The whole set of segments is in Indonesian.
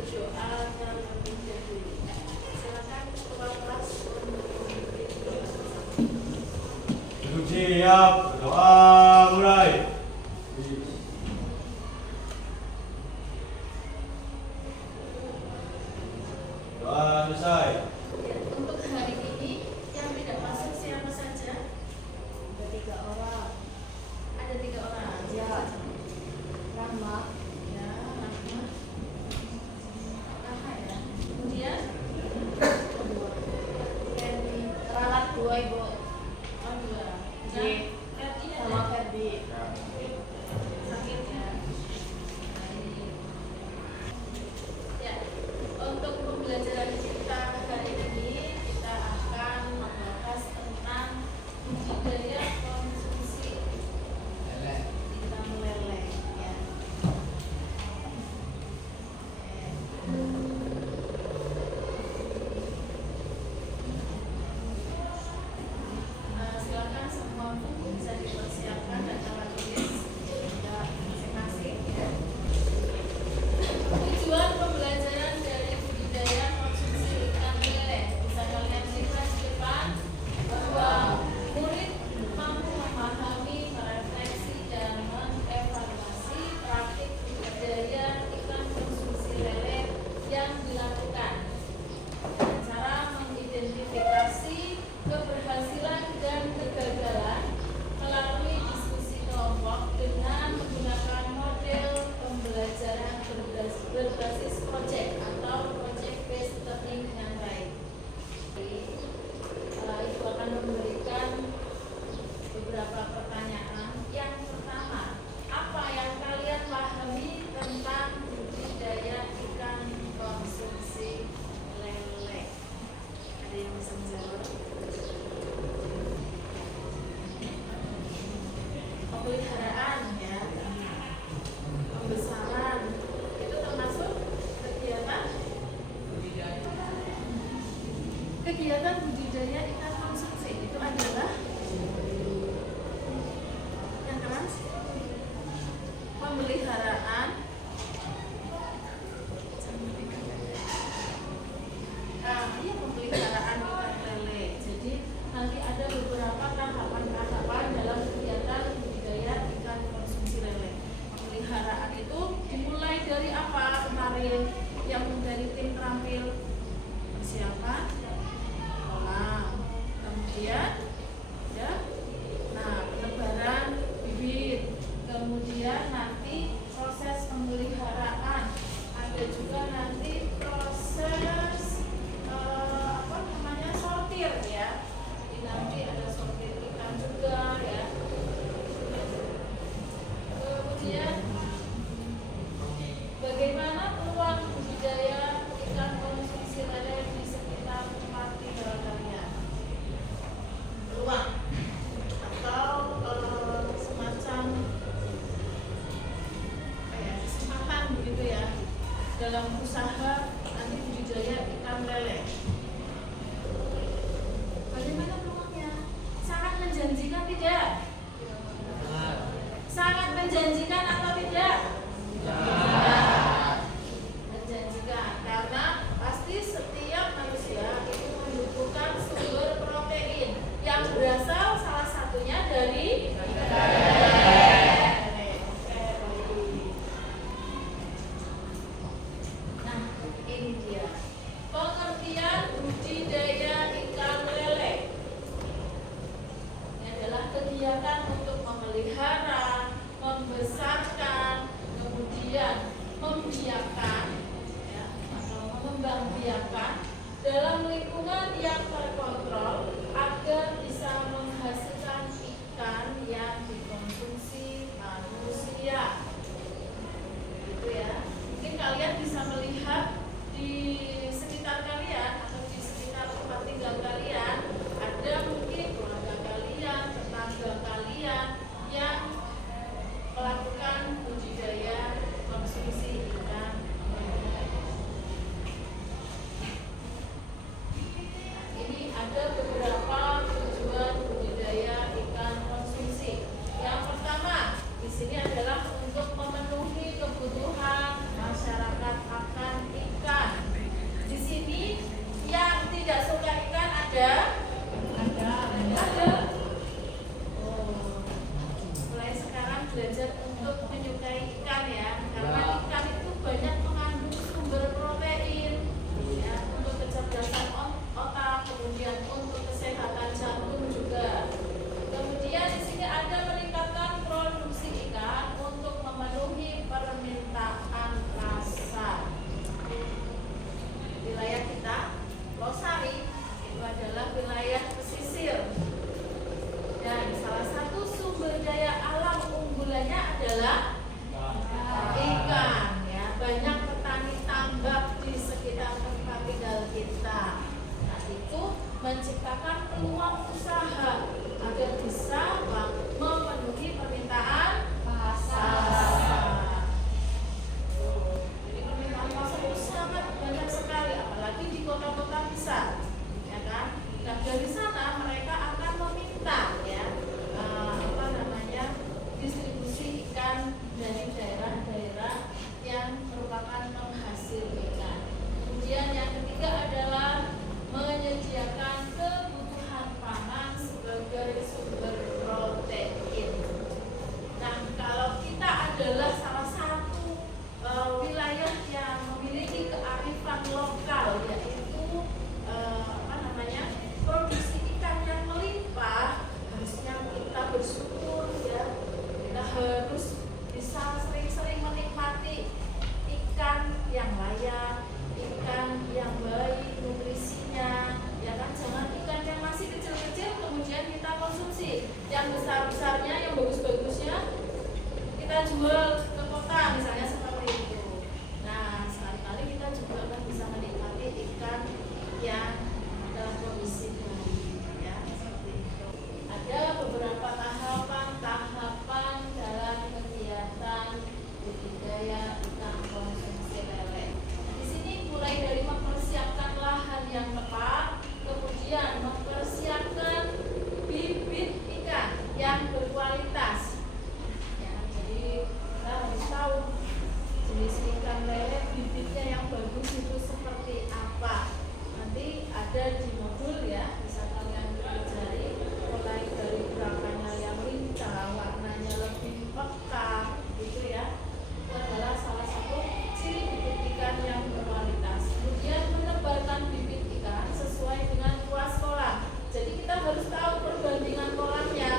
berdoa terlebih dahulu. Silakan ketua kelas untuk memimpin doa bersama. Duduk siap, berdoa mulai. Doa selesai. Ya, untuk hari ini yang tidak masuk siapa saja? Ada 3 orang. Ada 3 orang. Ya. Rahma, Ya, Rahma. Rahma ya. Kemudian Ferdi. Ralat 2 Ibu. Oh, 2. J. Ferdi Sama ada. Ferdi. Sakit ya. Ya, untuk pembelajaran kita hari ini kita akan membahas tentang budidaya konsumsi ikan lele ya. Silakan semua buku bisa dipersiapkan dan cara tulis ya masing-masing ya. Tujuan pembelajaran dari budidaya konsumsi ikan lele bisa kalian lihat di depan bahwa murid mampu memahami, merefleksi dan mengevaluasi praktik budidaya ikan konsumsi lele yang dilakukan. Cara mengidentifikasi keberhasilan dan kegagalan melalui diskusi kelompok dengan menggunakan model pembelajaran berbasis project atau project based learning dengan baik. Itu akan memberikan beberapa pertanyaan. Yang pertama, apa yang kalian pahami tentang budidaya ikan konsumsi lele? Ada yang bisa menjawab? Pemeliharaan ya, pembesaran itu termasuk kegiatan budidaya ikan konsumsi. Itu adalah yang keras pemeliharaan iya, pemeliharaan ikan lele. Jadi nanti ada beberapa tahapan-tahapan dalam kegiatan budidaya ikan konsumsi lele. Pemeliharaan itu dimulai dari apa kemarin yang dari tim terampil persiapan kolam, kemudian ya, nah penebaran bibit, kemudian nanti proses pemeliharaan, ada juga nanti proses sortir ya. Jadi nanti ada sortir ikan juga ya. Kemudian bagaimana peluang budidaya ikan konsumsi lele di sekitar tempat tinggal kalian? Peluang atau semacam kesempatan begitu ya dalam usaha nanti budidaya ikan lele. Bagaimana peluangnya? Sangat menjanjikan tidak? Sangat menjanjikan atau tidak? Menjanjikan, karena pasti setiap manusia itu membutuhkan sumber protein yang berasal salah satunya dari nah, ini dia pengertian budidaya ikan lele. Ini adalah kegiatan untuk memelihara, membesarkan, kemudian membiakkan ya, atau mengembangbiakkan dalam lingkungan yang terkontrol agar bisa menghasilkan ikan yang dikonsumsi manusia. Gitu ya. Mungkin kalian bisa melihat di sekitar kalian atau di sekitar tempat tinggal kalian ada mungkin keluarga kalian, tetangga kalian yang melakukan budidaya konsumsi ikan lele. Nah, ini ada beberapa tujuan budidaya ikan konsumsi. Yang pertama di sini adalah untuk memenuhi kebutuhan masyarakat menciptakan peluang usaha agar bisa memenuhi permintaan pasar. Jadi permintaan pasar itu sangat banyak sekali, apalagi di kota-kota besar, ya kan? Dan dari sana mereka akan meminta ya distribusi ikan dari daerah-daerah yang merupakan penghasil ikan. Kemudian yang ketiga adalah menyediakan kebutuhan pangan sebagai sumber protein. Nah, kalau kita adalah salah satu wilayah yang memiliki kearifan lokal, yaitu produksi ikan yang melimpah, harusnya kita bersyukur ya. Kita harus bisa sering-sering menikmati ikan yang layak, ikan yang baik nutrisinya, ya kan? Jangan ikan yang masih kecil-kecil kemudian kita konsumsi, yang besar-besarnya, yang bagus-bagusnya kita jual ke kota misalnya seperti itu. Nah, sekali-kali kita juga kan bisa menikmati ikan yang dalam kondisi baik, ya seperti itu. Ada beberapa tahapan dalam kegiatan budidaya ikan konsumsi lele. Di sini mulai dari mempersiapkan lahan yang tepat, kemudian mempersiapkan bibit ikan yang berkualitas. Ya, jadi kita harus tahu jenis ikan lele bibitnya yang bagus itu seperti apa. Nanti ada di modul ya, bisa kalian pelajari mulai dari gerakannya yang lincah, warnanya lebih pekat gitu ya. Itu adalah salah satu ciri bibit ikan yang berkualitas. Kemudian menebarkan bibit ikan sesuai dengan luas kolam. Jadi kita harus tahu perbandingan kolamnya,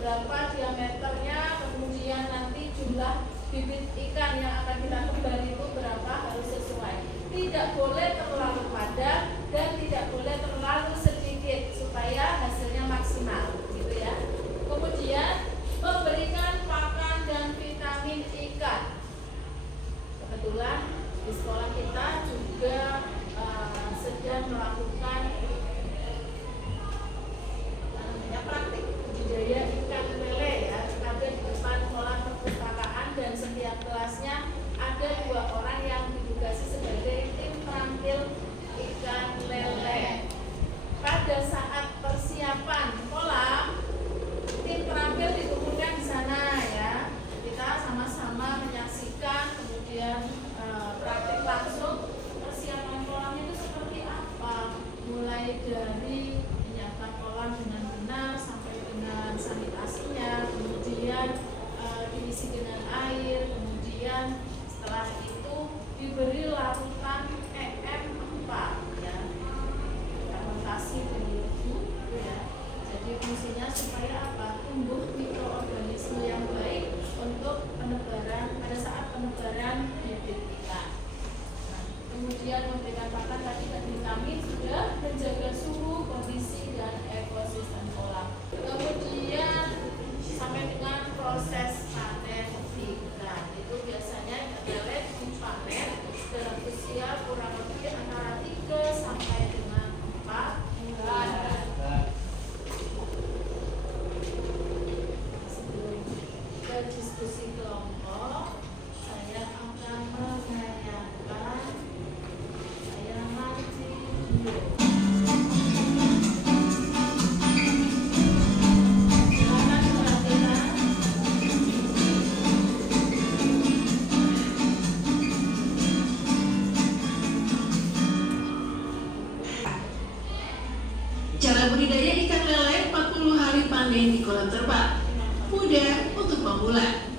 berapa diameternya, kemudian nanti jumlah bibit ikan yang akan kita tebar itu berapa, harus sesuai. Tidak boleh terlalu padat dan tidak boleh terlalu sedikit supaya hasilnya maksimal gitu ya. Kemudian memberikan pakan dan vitamin ikan. Kebetulan di sekolah kita juga sedang melakukan praktik budidaya ikan lele ya. Ada di depan kolam perpustakaan dan setiap kelasnya ada 2 orang yang ditugasi sebagai tim terampil ikan lele. Pada saat persiapan kolam, tim terampil dikumpulkan di sana ya. Kita sama-sama menyaksikan, kemudian praktik langsung persiapan kolam itu seperti apa, mulai dari menyiapkan kolam dengan benar sampai dengan sanitasinya, kemudian diisi dengan air, kemudian setelah itu diberi larutan EM4 ya, fermentasi dulu ya. Jadi fungsinya supaya apa? Tumbuh mikroorganisme yang baik untuk penebaran pada saat penebaran bibit ikan. Nah, kemudian memberikan pakan tadi dan vitamin sudah, menjaga suhu, kondisi dan ekosistem kolam. Kemudian sampai dengan proses panen ikan itu biasanya ikan lele dipanen dalam usia kurang lebih antara 3 sampai dengan 4 bulan. Sebelum kita diskusi kelompok, saya akan menanyakan, saya mati dulu. Cara budidaya ikan lele 40 hari panen di kolam terpal. Mudah untuk pemula.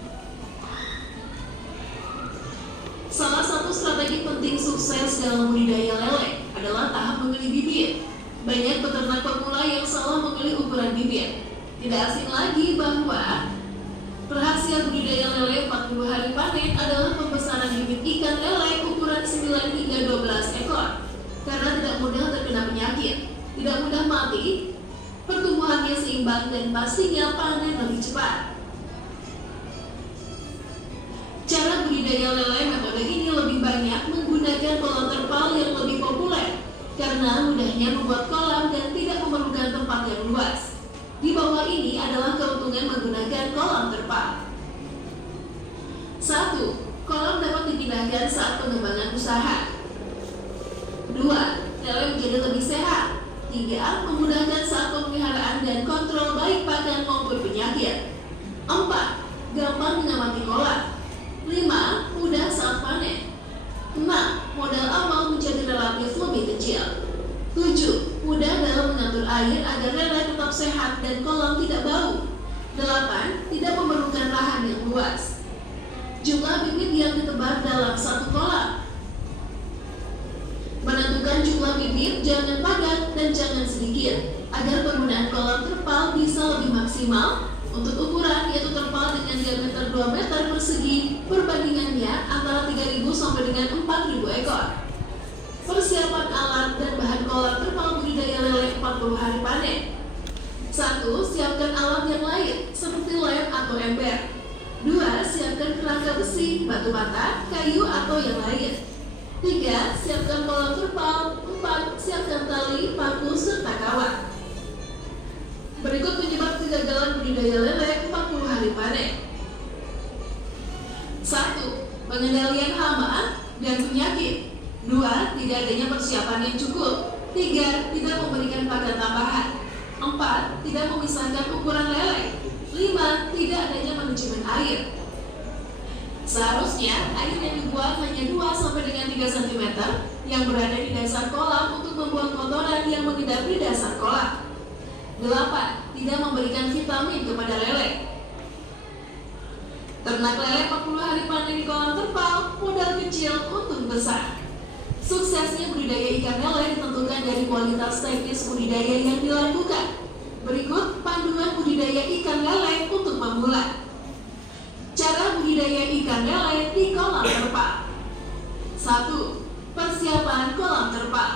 Salah satu strategi penting sukses dalam budidaya lele adalah tahap memilih bibit. Banyak peternak pemula yang salah memilih ukuran bibit. Tidak asing lagi bahwa rahasia budidaya lele 40 hari panen adalah pembesaran bibit ikan lele ukuran 9 hingga 12 ekor. Karena tidak mudah terkena penyakit, tidak mudah mati, pertumbuhannya seimbang dan pastinya panen lebih cepat. Cara budidaya lele metode ini lebih banyak menggunakan kolam terpal yang lebih populer karena mudahnya membuat kolam dan yang luas. Di bawah ini adalah keuntungan menggunakan kolam terpal. 1. Kolam dapat dipindahkan saat pengembangan usaha. 2. Lele menjadi lebih sehat. 3. Memudahkan saat pemeliharaan dan kontrol baik pakan maupun penyakit. 4. Gampang mengamati kolam. 5. Mudah saat panen. 6. Modal awal menjadi relatif lebih kecil. 7. Mudah dalam mengatur air agar lele tetap sehat dan kolam tidak bau. 8. Tidak memerlukan lahan yang luas. Jumlah bibit yang ditebar dalam satu kolam. Menentukan jumlah bibit jangan padat dan jangan sedikit agar penggunaan kolam terpal bisa lebih maksimal. Untuk ukuran yaitu terpal dengan diameter 2 meter persegi, perbandingannya antara 3.000 sampai dengan 4.000 ekor. Persiapan alat dan bahan kolam terpal budidaya lele 40 hari panen. 1. Siapkan alat yang lain seperti lem atau ember. 2. Siapkan kerangka besi, batu bata, kayu atau yang lain. 3. Siapkan kolam terpal. 4. Siapkan tali, paku, serta kawat. Berikut penyebab kegagalan budidaya lele 40 hari panen. 1. Pengendalian hama dan penyakit. 2. Tidak adanya persiapan yang cukup. 3. Tidak memberikan pakan tambahan. 4. Tidak memisahkan ukuran lele. 5. Tidak adanya manajemen air. Seharusnya air yang dibuang hanya 2 sampai dengan 3 cm yang berada di dasar kolam untuk membuang kotoran yang mengidap di dasar kolam. 8. Tidak memberikan vitamin kepada lele. Ternak lele 40 hari panen di kolam terpal, modal kecil, untung besar. Suksesnya budidaya ikan lele ditentukan dari kualitas teknis budidaya yang dilakukan. Berikut panduan budidaya ikan lele untuk pemula. Cara budidaya ikan lele di kolam terpal. 1. Persiapan kolam terpal.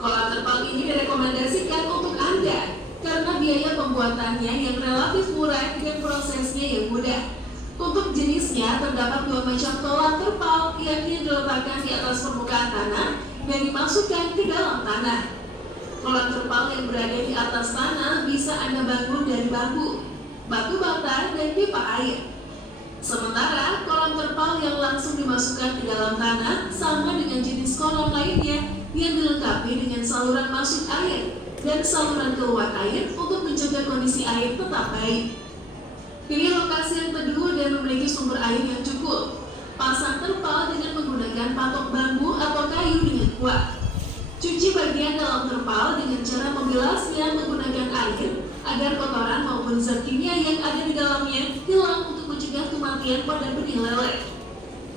Kolam terpal ini direkomendasikan untuk Anda karena biaya pembuatannya yang relatif murah dan prosesnya yang mudah. Untuk jenisnya terdapat 2 macam kolam terpal, yakni diletakkan di atas permukaan tanah dan dimasukkan ke dalam tanah. Kolam terpal yang berada di atas tanah bisa Anda bangun dari bambu, batu bata, dan pipa air. Sementara kolam terpal yang langsung dimasukkan ke dalam tanah sama dengan jenis kolam lainnya yang dilengkapi dengan saluran masuk air dan saluran keluar air untuk mencegah kondisi air tetap baik. Pilih lokasi yang teduh dan memiliki sumber air yang cukup. Pasang terpal dengan menggunakan patok bambu atau kayu dengan kuat. Cuci bagian dalam terpal dengan cara membilasnya menggunakan air agar kotoran maupun zat kimia yang ada di dalamnya hilang untuk mencegah kematian pada benih lele.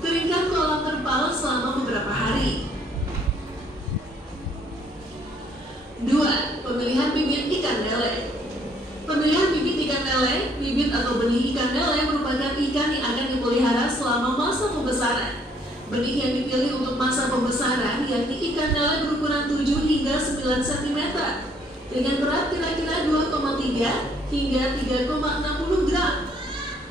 Keringkan kolam terpal selama beberapa hari. 2. Pemilihan bibit ikan lele. Pemilihan bibit ikan lele, bibit atau benih ikan lele merupakan ikan yang akan dipelihara selama masa pembesaran. Benih yang dipilih untuk masa pembesaran yakni ikan lele berukuran 7 hingga 9 cm dengan berat kira-kira 2,3 hingga 3,60 gram.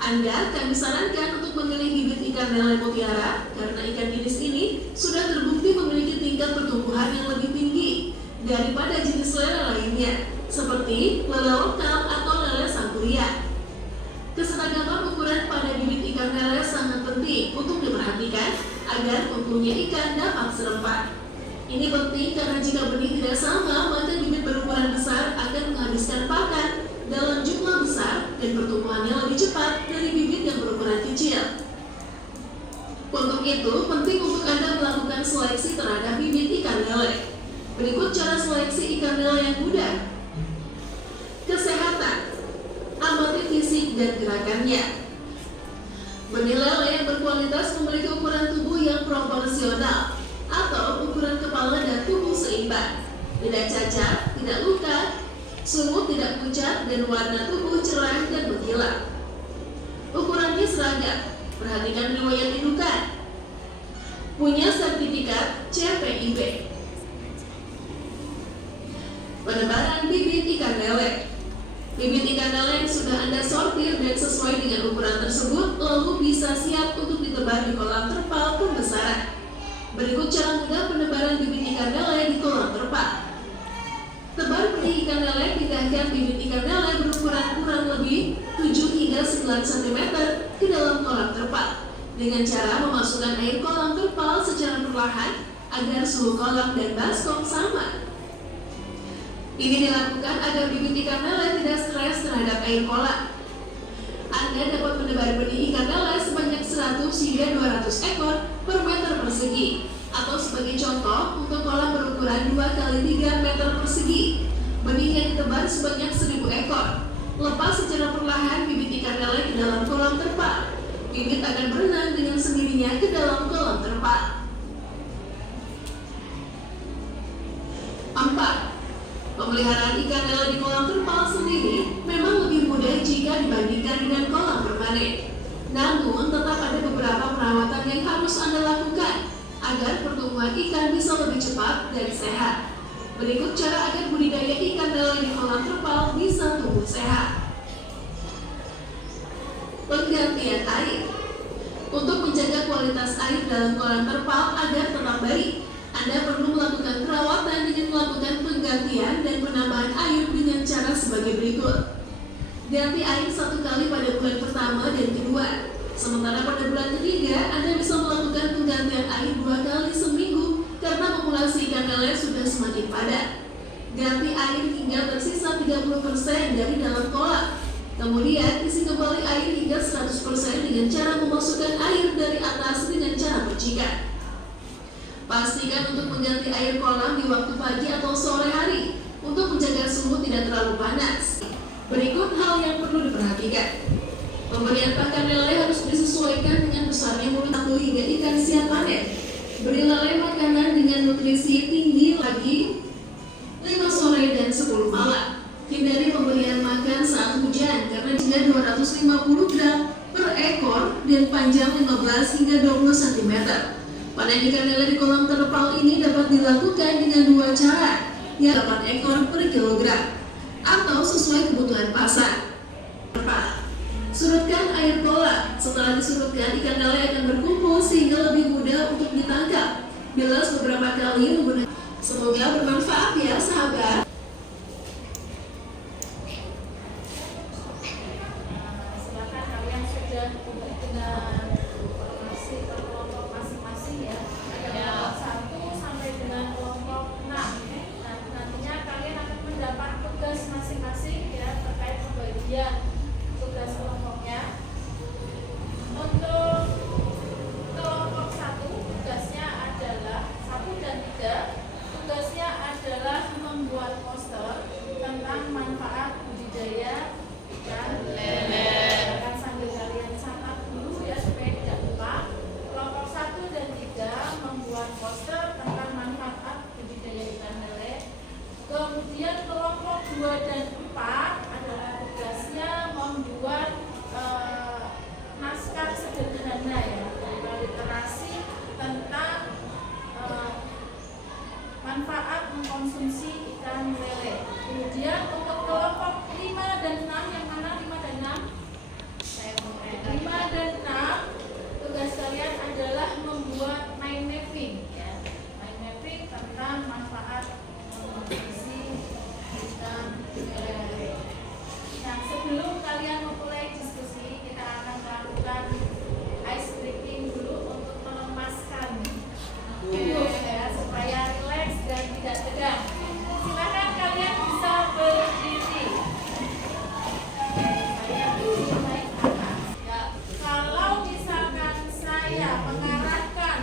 Anda kami sarankan untuk memilih bibit ikan lele mutiara karena ikan jenis ini sudah terbukti memiliki tingkat pertumbuhan yang lebih tinggi daripada jenis lele lainnya, seperti lele lokal atau lele sangkuria. Keseragaman ukuran pada bibit ikan lele sangat penting untuk diperhatikan agar tumbuhnya ikan dapat serempak. Ini penting karena jika benih tidak sama, maka bibit berukuran besar akan menghabiskan pakan dalam jumlah besar dan pertumbuhannya lebih cepat dari bibit yang berukuran kecil. Untuk itu, penting untuk Anda melakukan seleksi terhadap bibit ikan lele. Berikut cara seleksi ikan lele yang mudah. Kesehatan. Amati fisik dan gerakannya. Benih lele yang berkualitas memiliki ukuran tubuh yang proporsional atau ukuran kepala dan tubuh seimbang, tidak cacat, tidak luka, sumut tidak pucat, dan warna tubuh cerah dan mengkilap. Ukurannya seragam. Perhatikan riwayat indukan. Punya sertifikat CPIB. Penebaran bibit ikan lele. Bibit ikan lele yang sudah Anda sortir dan sesuai dengan ukuran tersebut lalu bisa siap untuk ditebar di kolam terpal pembesaran. Berikut cara mudah penebaran bibit ikan lele di kolam terpal. Tebar benih ikan lele memindahkan bibit ikan lele berukuran kurang lebih 7 hingga 9 cm ke dalam kolam terpal dengan cara memasukkan air kolam terpal secara perlahan agar suhu kolam dan baskom sama. Ini dilakukan agar bibit ikan lele tidak stres terhadap air kolam. Anda dapat menebar benih ikan lele sebanyak 100 hingga 200 ekor per meter persegi. Atau sebagai contoh, untuk kolam berukuran 2 kali 3 meter persegi, benih yang ditebar sebanyak 1000 ekor. Lepas secara perlahan bibit ikan lele ke dalam kolam terpal. Bibit akan berenang dengan sendirinya ke dalam kolam terpal. 4. Pemeliharaan ikan lele di kolam terpal sendiri memang lebih mudah jika dibandingkan dengan kolam permanen. Namun, tetap ada beberapa perawatan yang harus Anda lakukan agar pertumbuhan ikan bisa lebih cepat dan sehat. Berikut cara agar budidaya ikan lele di kolam terpal bisa tumbuh sehat. Penggantian air. Untuk menjaga kualitas air dalam kolam terpal agar tetap baik, Anda perlu melakukan perawatan dengan melakukan penggantian dan penambahan air dengan cara sebagai berikut. Ganti air 1 kali pada bulan pertama dan kedua. Sementara pada bulan ketiga, Anda bisa melakukan penggantian air 2 kali seminggu karena populasi ikan lele sudah semakin padat. Ganti air hingga tersisa 30% dari dalam kolam. Kemudian, isi kembali air hingga 100% dengan cara memasukkan air dari atas dengan cara percikan. Pastikan untuk mengganti air kolam di waktu pagi atau sore hari untuk menjaga suhu tidak terlalu panas. Berikut hal yang perlu diperhatikan. Pemberian pakan lele harus disesuaikan dengan besarnya mulut 1 hingga ikan siap panen. Beri lele makanan dengan nutrisi tinggi pagi, 5 sore dan 10 malam. Hindari pemberian makan saat hujan karena hingga 250 gram per ekor dan panjang 15 hingga 20 cm. Panen ikan lele di kolam terpal ini dapat dilakukan dengan 2 cara, yang 8 ekor per kilogram atau sesuai kebutuhan pasar. Surutkan air kolam. Setelah disurutkan, ikan lele akan berkumpul sehingga lebih mudah untuk ditangkap. Bilas beberapa kali menggunakan. Semoga bermanfaat ya sahabat. Silakan kalian sudah dengan informasi ke kelompok masing-masing ya. Ada kelompok 1 sampai dengan kelompok 6. Nah, nantinya kalian akan mendapat tugas masing-masing ya terkait pembagian tugas kelompoknya. Untuk kelompok 1 tugasnya adalah 1 dan 3. Tugasnya adalah membuat poster tentang manfaat budidaya ikan lele. Akan sambil kalian catat dulu ya supaya tidak lupa. Kelompok 1 dan 3 membuat poster tentang manfaat budidaya ikan lele. Kemudian kelompok 2 dan 4 adalah tugasnya membuat naskah sederhana ya, literasi tentang manfaat mengkonsumsi ikan lele. Kemudian untuk kelompok 5 dan 6, yang mana 5 dan 6? 5 dan 6 tugas kalian adalah membuat mind mapping ya. Mind mapping tentang manfaat mengkonsumsi ikan lele. Nah, sebelum kalian memulai diskusi, kita akan melakukan ice breaking dulu untuk melemaskan tubuh ya, supaya rileks dan tidak tegang. Silakan kalian bisa berdiri. Saya berdiri naik atas. Ya, kalau misalkan saya mengarahkan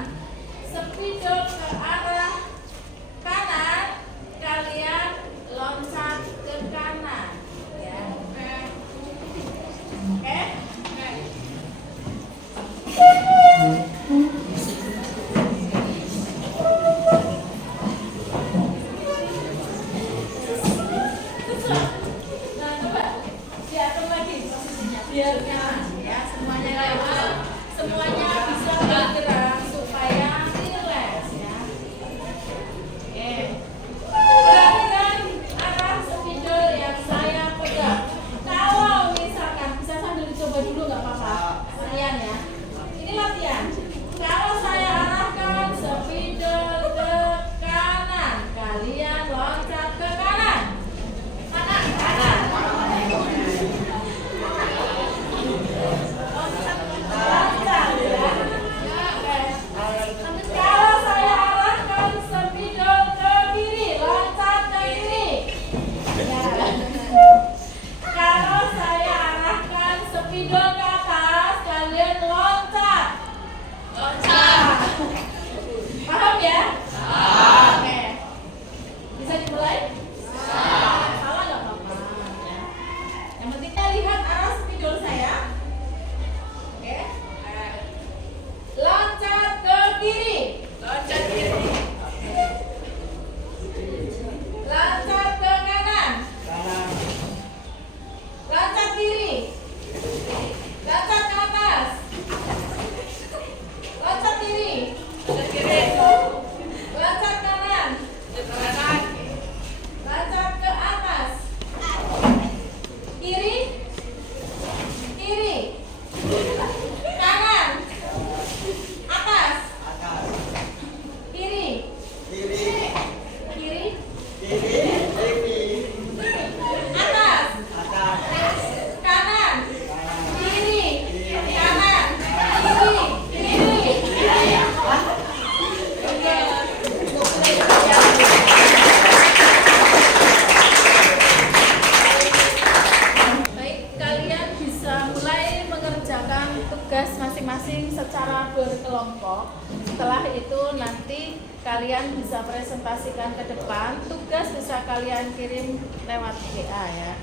kalian bisa presentasikan ke depan. Tugas bisa kalian kirim lewat WA ya.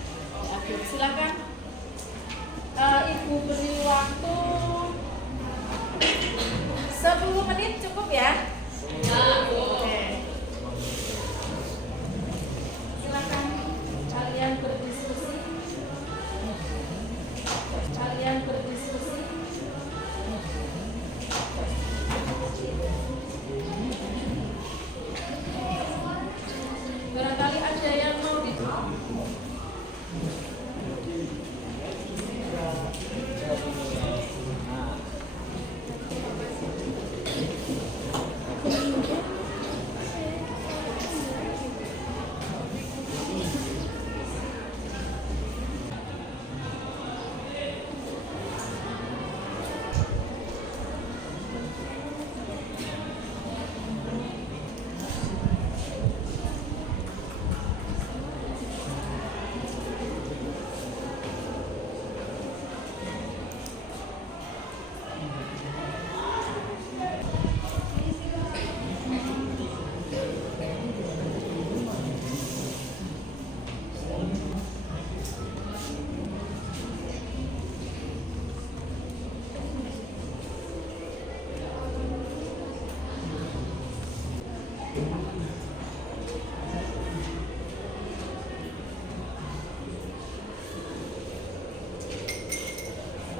Silakan. Ibu beri waktu 10 menit cukup ya? Oke. Silakan kalian berdiskusi. Barangkali ada yang mau ditanya.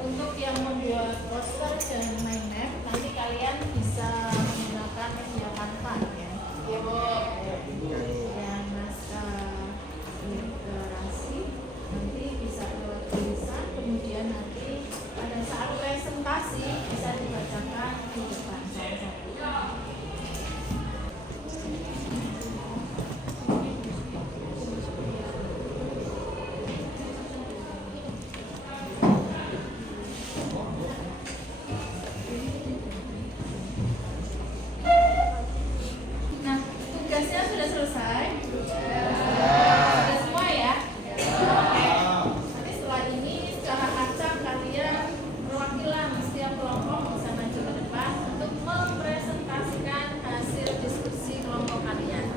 Untuk yang membuat poster dan mind map, nanti kalian bisa menggunakan media Canva ya. Iya, Bu. Dan naskah literasi nanti bisa lewat tulisan, kemudian nanti pada saat presentasi bisa dibacakan di depan satu-satu. Nah, tugasnya sudah selesai. Sudah semua ya? Oke. Nanti setelah ini secara acak kalian perwakilan setiap kelompok bisa maju ke depan untuk mempresentasikan hasil diskusi kelompok kalian.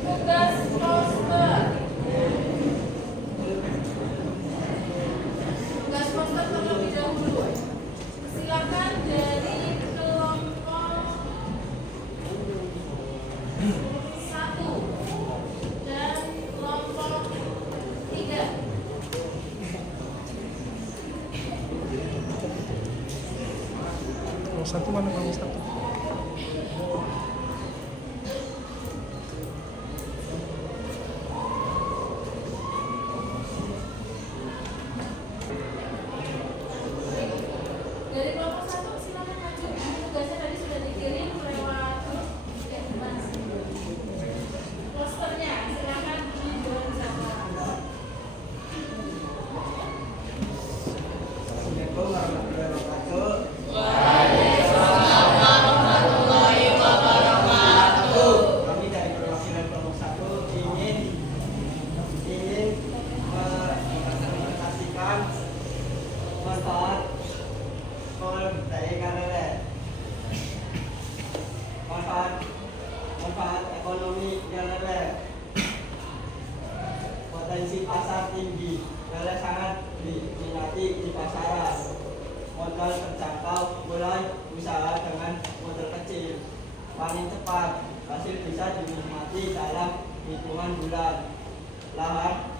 Tugas poster. Tugas poster terlebih dahulu. Silakan dari kelompok 1 dan kelompok 3. Kalau satu mana kalau satu? Dari kelompok 1 silakan maju. Tugasnya tadi sudah dikirim lewat posternya. Silakan dibacakan. Kami dari perwakilan kelompok 1 ingin mempresentasikan manfaat manfaat ekonomi yang lele, potensi pasar tinggi, lele sangat diminati di pasaran, modal terjangkau, mulai usaha dengan modal kecil, paling cepat, hasil bisa dinikmati dalam hitungan bulan, lahan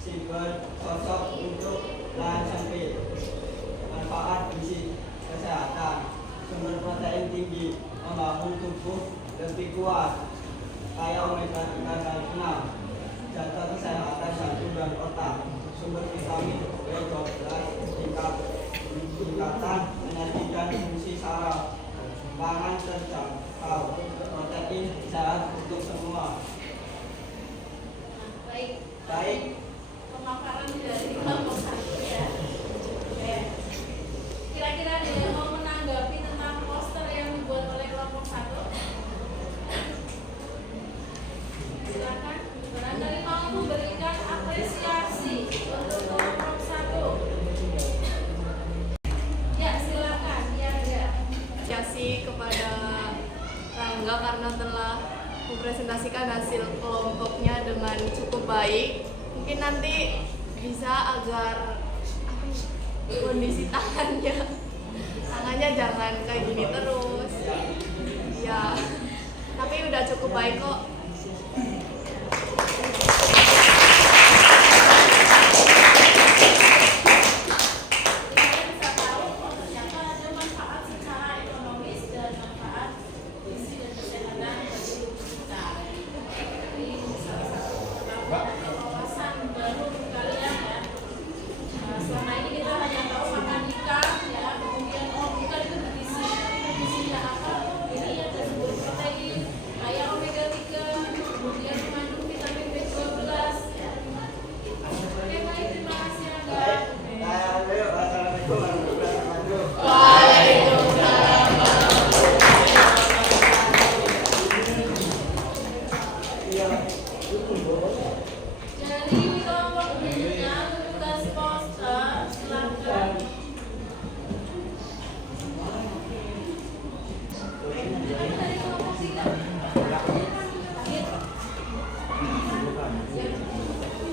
single cocok untuk lahan sempit, manfaat gizi kesehatan, sumber protein tinggi, membangun tubuh lebih kuat, kaya omega 3 dan 6, jaga kesehatan jantung dan otak, sumber vitamin B12, tingkatan energi dan fungsi saraf, pangan terjangkau, protein sehat untuk semua. Baik. Pemaparan dari kelompok 1 ya. Oke. Kira-kira ada yang mau menanggapi tentang poster yang dibuat oleh kelompok 1? Silakan. Barangkali mau memberikan apresiasi untuk kelompok 1. Ya, silakan. Ya. Yang kepada Rangga karena telah mempresentasikan hasil kelompoknya dengan cukup baik. Mungkin nanti bisa agar kondisi tangannya jangan kayak gini terus. Ya, tapi udah cukup baik kok.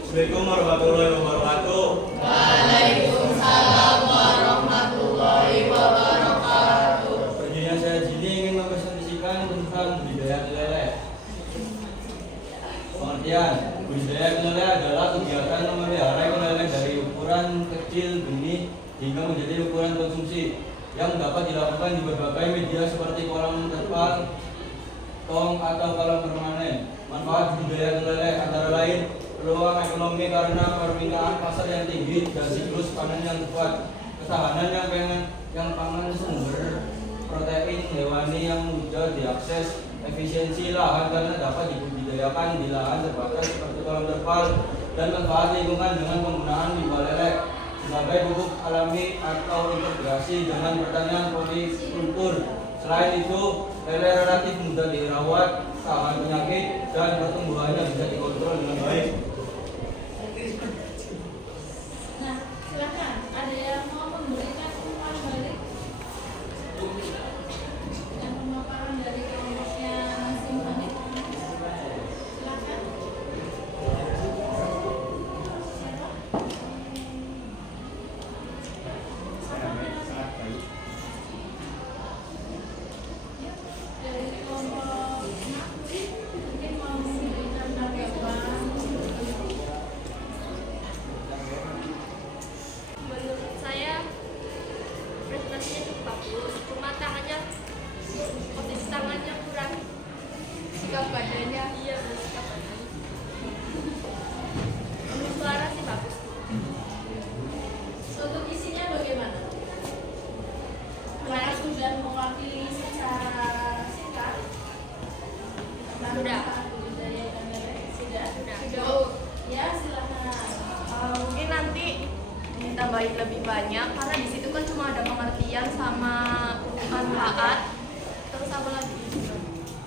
Assalamualaikum warahmatullahi wabarakatuh. Waalaikumsalam warahmatullahi wabarakatuh. Pertanyaan saya di sini ingin mempresentasikan tentang budidaya keleleh. Pengertian, budidaya keleleh adalah kegiatan memelihara keleleh dari ukuran kecil benih hingga menjadi ukuran konsumsi yang dapat dilakukan di berbagai media seperti kolam terpal, tong atau kolam permanen. Manfaat budidaya keleleh antara lain peluang ekonomi karena permintaan pasar yang tinggi dan siklus panen yang kuat, ketahanan yang pangan sumber protein hewani yang mudah diakses, efisiensi lahan karena dapat dibudidayakan di lahan terbatas seperti kolam terpal, dan manfaat lingkungan dengan penggunaan limbah leleh sebagai pupuk alami atau integrasi dengan pertanian polikultur. Selain itu, leleh relatif mudah dirawat, tahan penyakit, dan pertumbuhannya bisa dikontrol dengan baik. Nah, silakan. Ada yang mau memberikan umpan balik? Yang pemaparan dari kelompoknya Simfonik. Silakan. Dari kelompok mungkin mau memberikan tanggapan. Menurut saya presentasinya cukup bagus, cuma posisi tangannya kurang, sikap badannya sikap badannya. Untuk suara sih bagus. Untuk isinya bagaimana? Apakah sudah mewakili secara singkat? Sudah. Budidaya dan leleh? Sudah. Sudah. Ya, silakan. Mungkin nanti ditambahin lebih banyak karena di situ kan cuma ada pengertian sama manfaat, terus apa lagi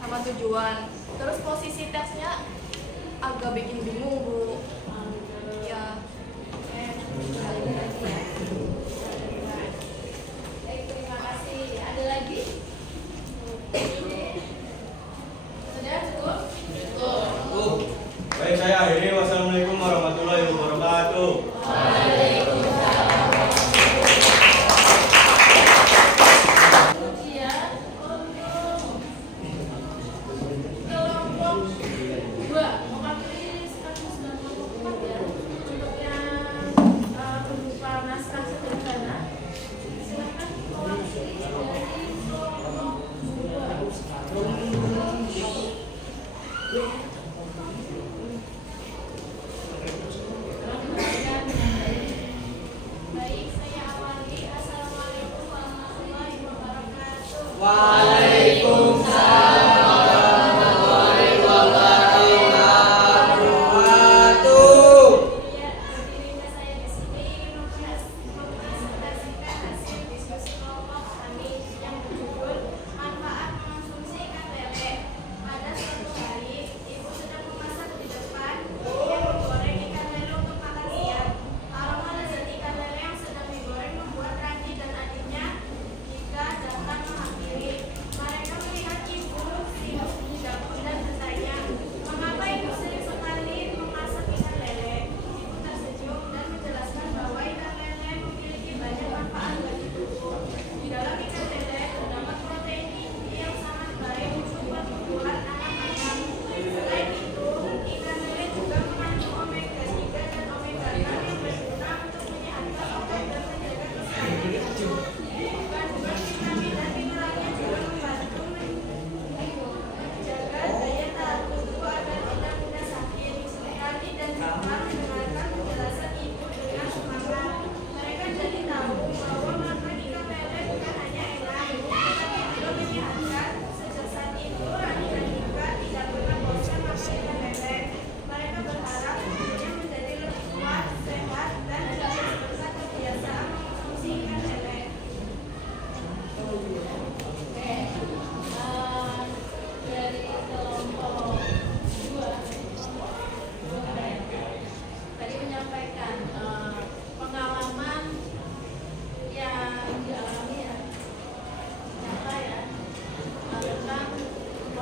sama tujuan, terus posisi teksnya agak bikin bingung Bu. Ya. Baik, terima kasih. Ada lagi? Sudah cukup? Baik, saya akhiri. Wassalamualaikum warahmatullahi wabarakatuh. Kemudian untuk kelompok 2 mewakili 194 ya. Untuk yang berupa naskah sederhana, silakan mewakili dari kelompok 2. Baik, saya awali. Assalamualaikum warahmatullahi wabarakatuh. Waalaikumsalam warahmatullahi wabarakatuh. Ya, dirinya saya di sini mempresentasikan hasil diskusi kelompok kami yang berjudul Manfaat Mengonsumsi Ikan Lele. Pada suatu hari, ibu sedang memasak di depan yang menggoreng ikan lele untuk makan siang. Aroma lezat ikan lele yang sedang digoreng membuat Randy dan adiknya jika datang menghampiri. Mereka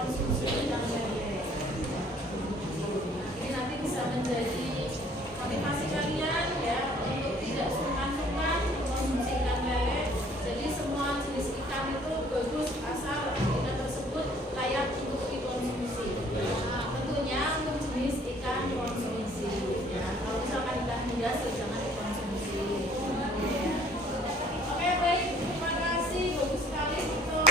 konsumsi ikan lele. Ini nanti bisa menjadi motivasi kalian ya untuk tidak sungkan-sungkan konsumsi ikan lele. Jadi semua jenis ikan itu bagus asal ikan tersebut layak untuk dikonsumsi. Nah, tentunya untuk jenis ikan konsumsi ya. Kalau misalkan ikan hias ya jangan dikonsumsi. Ya. Oke baik, terima kasih, bagus sekali untuk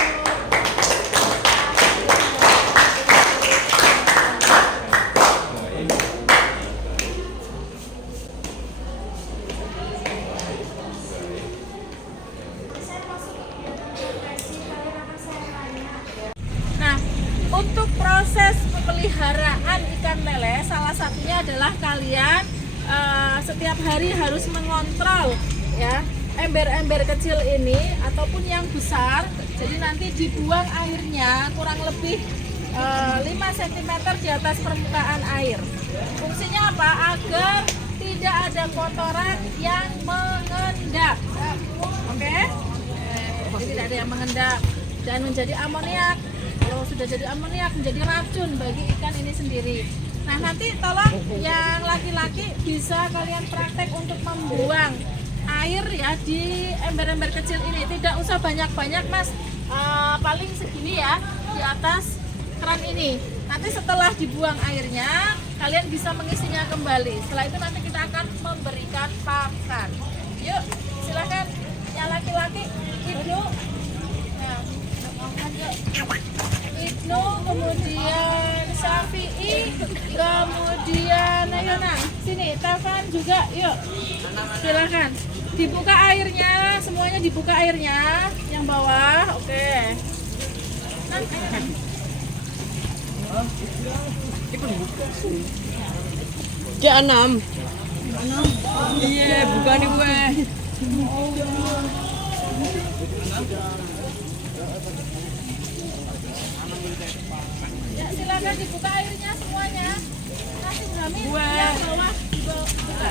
saya masuk ke kegiatan refleksi, kalian akan saya tanya. Nah, untuk proses pemeliharaan ikan lele, salah satunya adalah kalian setiap hari harus mengontrol ya ember-ember kecil ini ataupun yang besar. Jadi nanti dibuang airnya kurang lebih 5 cm di atas permukaan air. Fungsinya apa? Agar tidak ada kotoran yang mengendap. Oke? Jadi tidak ada yang mengendap dan menjadi amoniak. Kalau sudah jadi amoniak menjadi racun bagi ikan ini sendiri. Nah, nanti tolong yang laki-laki bisa kalian praktek untuk membuang air ya di ember-ember kecil ini. Tidak usah banyak-banyak, Mas. Paling segini ya di atas keran ini. Nanti setelah dibuang airnya, kalian bisa mengisinya kembali. Setelah itu nanti kita akan memberikan pakan. Yuk, silakan yang laki-laki, Ibnu. Nah, yuk. Ibnu, kemudian Syafi'i, kemudian Nayona. Sini, Taufan juga, yuk. Silakan. Dibuka airnya, semuanya dibuka airnya. Yang bawah, oke. Dia 6. Iya, bukan gue. Ya, silakan dibuka airnya semuanya. Kasih Brahmi yang bawah dibuka.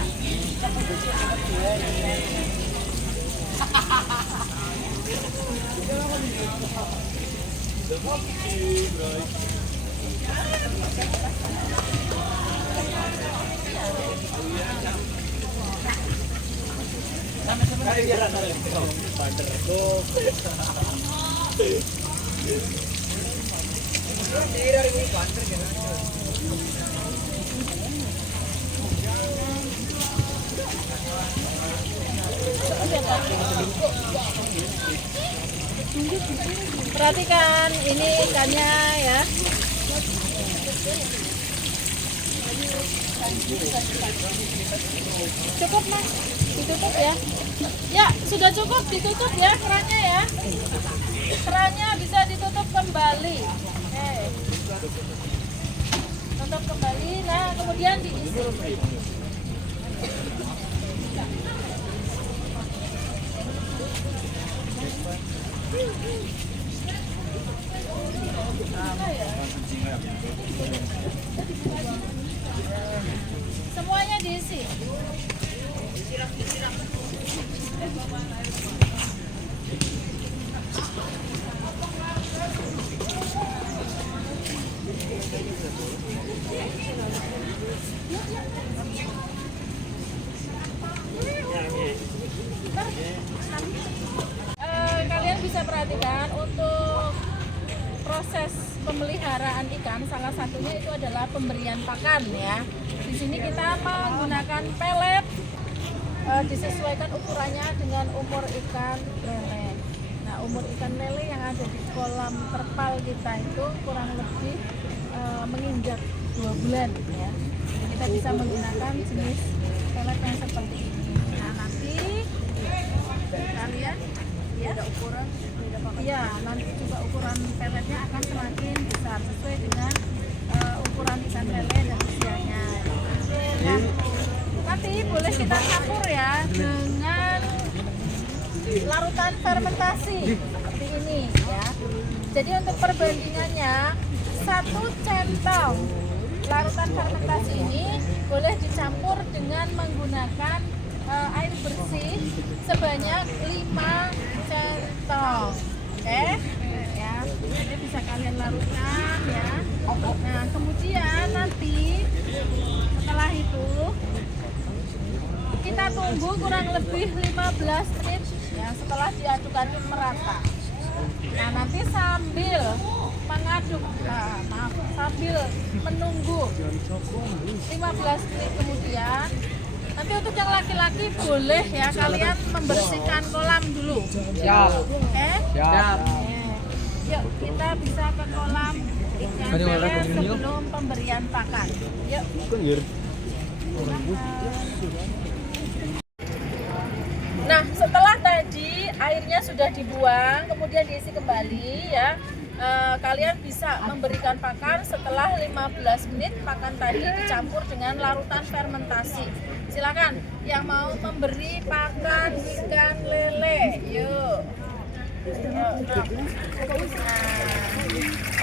Perhatikan ini ikannya ya. Cukup Mas, ditutup ya. Ya, sudah cukup, ditutup ya kerannya ya. Kerannya bisa ditutup kembali. Oke. Tutup kembali, nah kemudian diisi. Semuanya diisi. Kalian bisa perhatikan untuk proses pemeliharaan ikan, salah satunya itu adalah pemberian pakan ya. Di sini kita menggunakan pelet, disesuaikan ukurannya dengan umur ikan lele. Nah, umur ikan lele yang ada di kolam terpal kita itu kurang lebih menginjak 2 bulan ya. Kita bisa menggunakan jenis pelet yang seperti ini. Nah, nanti kalian ya ada ukuran iya, nanti juga ukuran peletnya akan semakin besar sesuai dengan ukuran ikan lele dan usianya. Nah, nanti boleh kita campur ya dengan larutan fermentasi seperti ini ya. Jadi untuk perbandingannya 1 centong larutan fermentasi ini boleh dicampur dengan menggunakan air bersih sebanyak 5 centong. Oke, ya. Jadi bisa kalian larutkan ya. Nah, kemudian nanti setelah itu kita tunggu kurang lebih 15 menit ya setelah diaduk merata. Nah, nanti sambil mengaduk, sambil menunggu 15 menit kemudian, nanti untuk yang laki-laki boleh ya kalian membersihkan kolam dulu. Siap. Oke? Siap. Yuk, kita bisa ke kolam ikan lele sebelum pemberian pakan. Yuk. Nah, setelah tadi airnya sudah dibuang, kemudian diisi kembali ya. Kalian bisa memberikan pakan setelah 15 menit pakan tadi dicampur dengan larutan fermentasi. Silakan yang mau memberi pakan ikan lele. Yuk. Nah,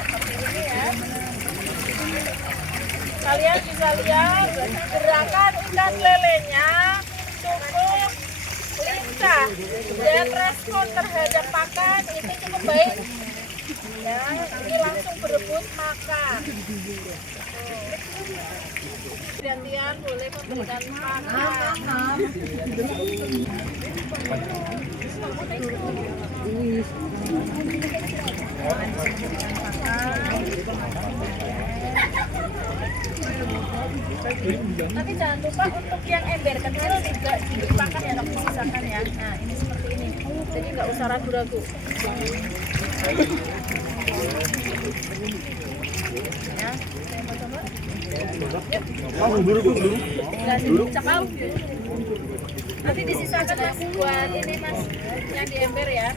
seperti ini ya. Kalian bisa lihat gerakan ikan lelenya cukup lincah dan respon terhadap pakan itu cukup baik. Ya, ini langsung berebut makan. Gantian boleh memberikan pakan. Tapi jangan lupa untuk yang ember kecil juga diberi pakan ya, tapi sisakan ya. Nah, ini seperti ini. Jadi nggak usah ragu-ragu. Ya, saya mau coba. Yuk. Cakal. Nanti disisakan mas buat ini mas yang di ember ya.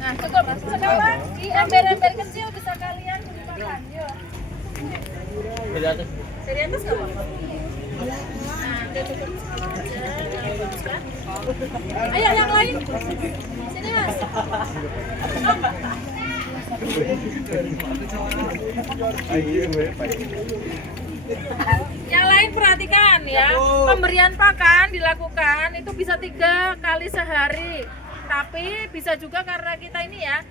Nah cukup. Sekarang di ember-ember kecil bisa kalian beri makan. Yuk. Dari atas nggak apa-apa. Nah, udah cukup aja. Baguskan. Ayo yang lain. Sini mas. Yang lain perhatikan ya, pemberian pakan dilakukan itu bisa 3 kali sehari, tapi bisa juga karena kita ini ya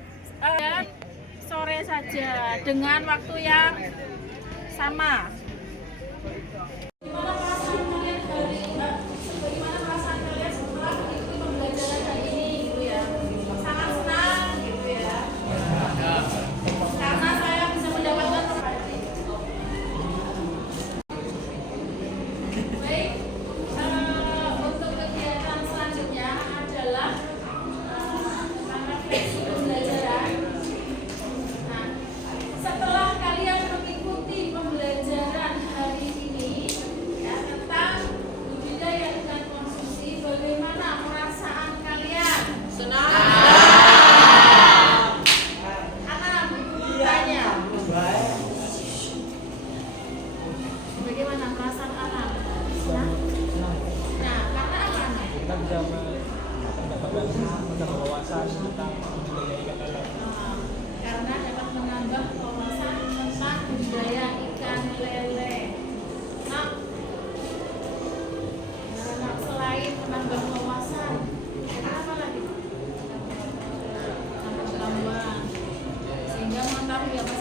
sore saja dengan waktu yang sama. Bagaimana perasaan kalian setelah mengikuti pembelajaran hari ini gitu ya? Sangat senang gitu ya, karena saya bisa mendapatkan untuk kegiatan selanjutnya adalah refleksi pembelajaran. Nah, setelah kalian mengikuti pembelajaran hari ini ya, tentang budidaya ikan konsumsi, bagaimana perasaan kalian? Senang. Anak bertanya. Bagaimana perasaan anak? Senang. Nah, karena apa? Kita bisa mendapatkan wawasan tentang budidaya ikan lele. Karena dapat menambah wawasan tentang budidaya ikan lele. Nah, selain menambah wawasan, apa lagi? Tambah pengetahuan, sehingga mengetahui apa